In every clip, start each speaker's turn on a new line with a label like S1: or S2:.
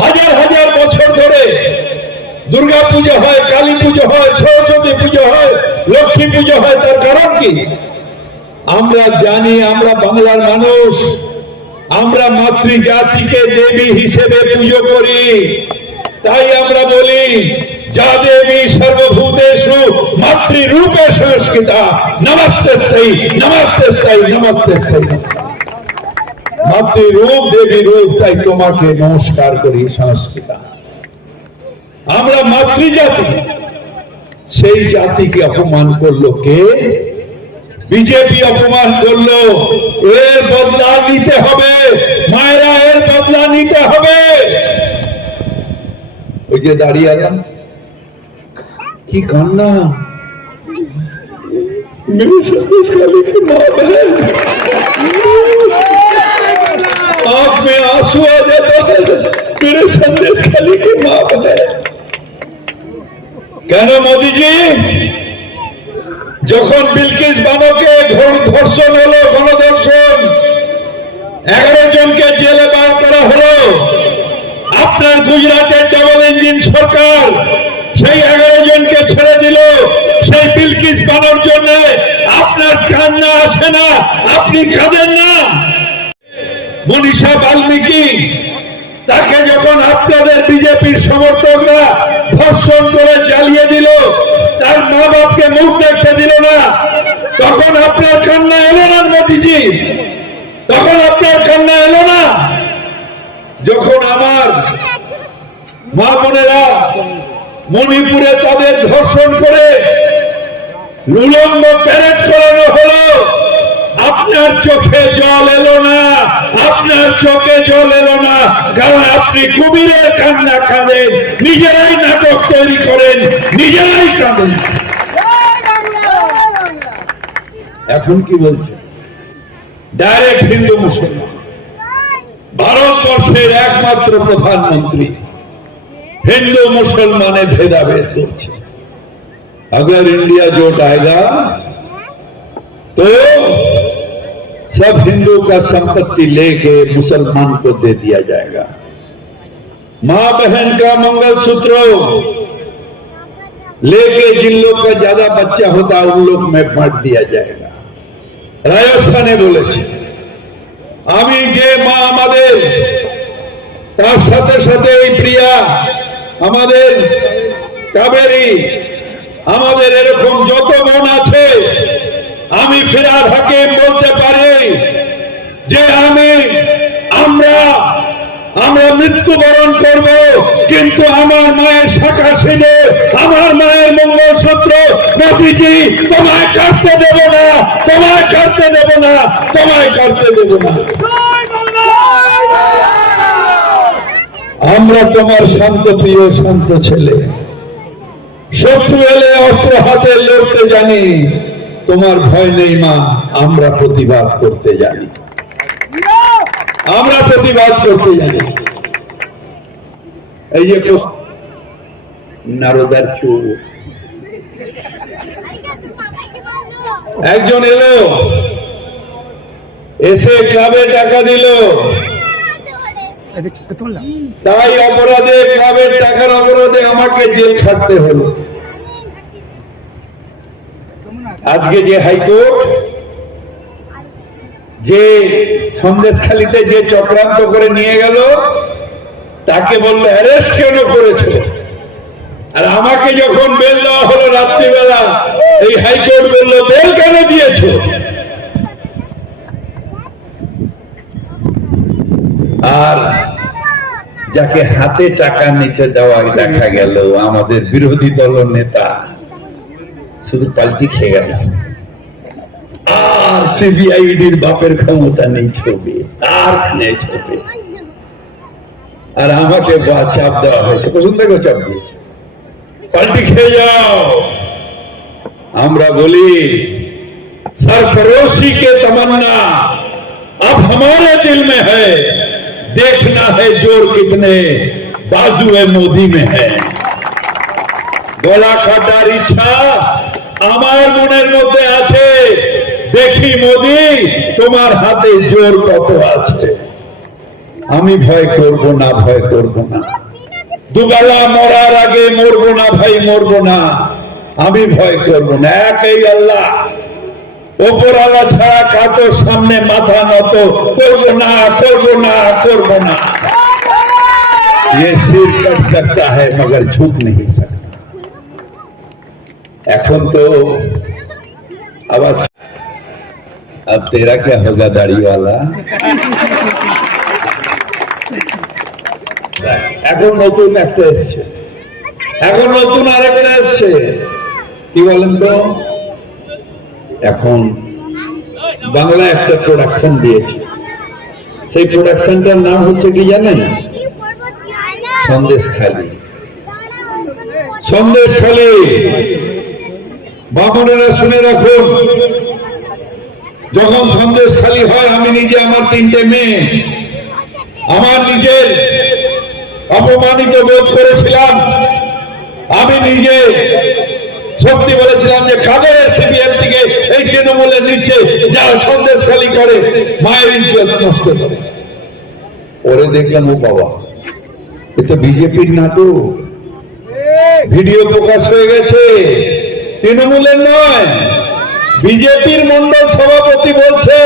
S1: হাজার হাজার বছর ধরে দুর্গা পুজো হয়, কালী পুজো হয়, সরস্বতী পুজো হয়, লক্ষ্মী পুজো হয়, তার কারণ কি? আমরা জানি আমরা বাংলার মানুষ, আমরা মাতৃজাতিকে দেবী হিসেবে পুজো করি। তাই আমরা বলি, যা দেবী সর্বভূতেষু, মাতৃরূপে সংস্কৃতা, নমস্তে নমস্তে নমস্তে মাতৃরূপ দেবী রূপ, তাই তোমাকে নমস্কার করি সংস্কৃতা আমরা মাতৃজাতি। সেই জাতিকে অপমান করল কে? বিজেপি অপমান করল। এর বদলা নিতে হবে। মায়েরা এর বদলা নিতে হবে। ওই যে দাঁড়িয়ে আলাম। কি কান্না? মেরে সাথে মা आंख में आंसू आ जाता था मेरे संदेश खाली की माँ बहन কেন মোদিজি যখন বিলকিস বানোকে ঘর- ধর্ষণ হলো গণধর্ষণ এগারো জনকে জেলে বার করা হলো আপনার গুজরাটের ডাবল ইঞ্জিন সরকার সেই এগারো জনকে ছেড়ে দিল সেই বিলকিস বানোর জন্য আপনার কান্না আসে না আপনি কাঁদেন না মনীষা বাল্মীকি, তাকে যখন আপনাদের বিজেপির সমর্থকরা ধর্ষণ করে জ্বালিয়ে দিল, তার মা বাপকে মুখ দেখতে দিল না, তখন আপনার কান্না এলো না মোদিজি? তখন আপনার কান্না এলো না? যখন আমার মা বোনেরা মণিপুরে তাদের ধর্ষণ করে উলঙ্গ প্যারেড করানো হলো আপনার চোখে জল এলো না আপনার চোখে জল এলো না কারণ আপনি কুমিরের কান্না কাঁদেন নিজেরাই নাটক তৈরি করেন নিজেরাই কাঁদেন এখন কি বলছে ডাইরেক্ট হিন্দু মুসলমান ভারতবর্ষের একমাত্র প্রধানমন্ত্রী হিন্দু মুসলমানে ভেদাভেদ করছে अगर इंडिया जोट आएगा तो सब हिंदू का संपत्ति लेके मुसलमान को दे दिया जाएगा मां बहन का मंगलसूत्र लेके जिन लोग का ज्यादा बच्चा होता है उन लोग में बांट दिया जाएगा রাজস্থানে বলেছে আমি যে মা আমাদের তার সাথে সাথে এই প্রিয়া আমাদের কাবেরী আমাদের এরকম যত বোন আছে আমি ফিরার হাকিম বলতে পারি যে আমি, আমরা আমরা মৃত্যুবরণ করব, কিন্তু আমার মায়ের শাখা ছিল, আমার মায়ের মঙ্গলসূত্র। মোদিজি তোমায় কাটতে দেব না, তোমায় কাটতে দেব না, তোমায় কাটতে দেব না। আমরা তোমার শান্ত প্রিয় শান্ত ছেলে। শত্রু এলে অস্ত্র হাতে লড়তে জানি। তোমার ভয় নেই মা। আমরা প্রতিবাদ করতে জানি। আমরা প্রতিবাদ করতে জানি। এই যে নারদার চোর। একজন এলো এসে ক্লাবে টাকা দিল। তাই অপরাধে ক্লাবের টাকার অপরাধে আমাকে জেল খাটতে হলো। আজকে যে হাইকোর্ট, যে সন্দেশখালিতে যে চক্রান্ত করে নিয়ে গেল, তাকে বলল, অ্যারেস্ট কেন করেছ? আর আমাকে যখন বেল দেওয়া হলো রাত্রিবেলা, এই হাইকোর্ট বলল, বেল কেন দিয়েছ? আর যাকে হাতে টাকা নিতে দেওয়া দেখা গেল, আমাদের বিরোধী দল নেতা। শুধু পাল্টি খেয়ে গেল আর সিবিআইডির বাপের ক্ষমতা নেই ছবি আর নেই ছবি আর আমাকে বা চাপ দেওয়া হয়েছে পছন্দ করে চাপ দিয়েছে পাল্টি খেয়ে যাও আমরা বলি सरफरोशी के तमन्ना अब हमारे दिल में है देखना है जोर कितने बाजू है मोदी में है গলা কাটার ইচ্ছা আমার মনের মধ্যে আছে দেখি মোদি তোমার হাতে জোর কত আছে আমি ভয় করব না ভয় করব না দুবেলা মরার আগে মরবো না ভাই মরবো না আমি ভয় করব না একই আল্লাহ ওপর আল্লাহ ছাড়া কাতো সামনে মাথা নত করবো না করবো না করবো না ये सिर कट सकता है मगर झुक नहीं सकता এখন তো आवाज अब तेरा क्या होगा दाढ़ी वाला এখন নতুন একটা এসছে এখন নতুন আরেকটা এসছে কি বলেন তো এখন বাংলা একটা প্রোডাকশন দিয়েছে সেই প্রোডাকশনটার নাম হচ্ছে কি জানেন সন্দেশ খালি সন্দেশ খালি বামনেরা শুনে রাখুন। যখন সন্দেশ খালি হয়, আমি নিজে আমার তিনটে মেয়ে। আমার নিজের অপমানিত বোধ করেছিলাম। আমি নিজে সত্যি বলেছিলাম যে কাদের সিপিএম থেকে এই তৃণমূলের নিচ্ছে যারা সন্দেশ খালি করে, মায়ের ইজ্জত নষ্ট করে। পরে দেখলাম, ও বাবা, এ তো বিজেপির নাটক। ভিডিও প্রকাশ হয়ে গেছে। তৃণমূলের নয়, বিজেপির মন্ডল সভাপতি বলছে,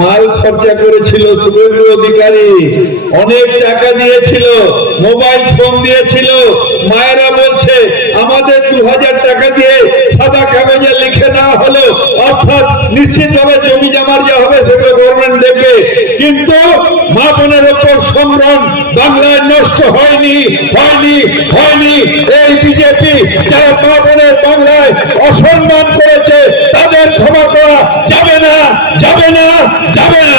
S1: মাল খরচা করেছিল শুভেন্দু অধিকারী, অনেক টাকা দিয়েছিল, মোবাইল ফোন দিয়েছিল, মায়েরা বলছে, আমাদের দু হাজার টাকা দিয়ে সাদা কাগজে লিখে না হলো। অর্থাৎ নিশ্চিতভাবে জমি জামার যা হবে, সেগুলো গভর্নমেন্ট দেখবে। কিন্তু মা বোনের ওপর সম্ভ্রম বাংলায় নষ্ট হয়নি হয়নি হয়নি। এই বিজেপি যারা মা বোনের বাংলায় অসম্মান করেছে, তাদের ক্ষমা করা যাবে না যাবে না যাবে না।